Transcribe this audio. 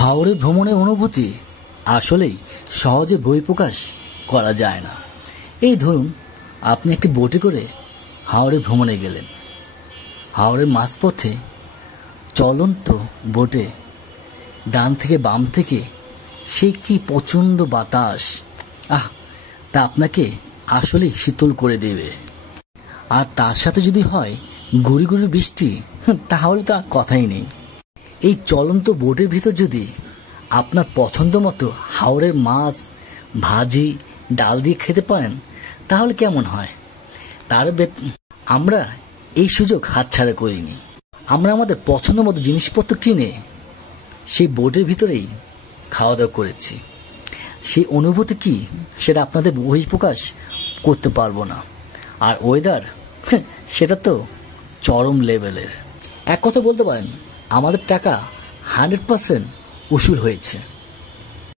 হাওড়ে ভ্রমণের অনুভূতি আসলেই সহজে বহিঃপ্রকাশ করা যায় না। এই ধরুন, আপনি একটি বোটে করে হাওড়ে ভ্রমণে গেলেন। হাওড়ের মাঝপথে চলন্ত বোটে ডান থেকে বাম থেকে সে কি প্রচণ্ড বাতাস, তা আপনাকে আসলেই শীতল করে দেবে। আর তার সাথে যদি হয় গুড়ি গুড়ি বৃষ্টি, তাহলে তো কথাই নেই। এই চলন্ত বোটের ভিতর যদি আপনার পছন্দ মতো হাওড়ের মাছ ভাজি ডাল দিয়ে খেতে পারেন, তাহলে কেমন হয়? আমরা এই সুযোগ হাতছাড়া করিনি। আমরা আমাদের পছন্দ মতো জিনিসপত্র কিনে সেই বোটের ভিতরেই খাওয়া দাওয়া করেছি। সেই অনুভূতি কি, সেটা আপনাদের বহিঃপ্রকাশ করতে পারবো না। আর ওয়েদার, সেটা তো চরম লেভেলের। এক কথা বলতে পারেন, আমাদের টাকা 100% উসুল হয়েছে।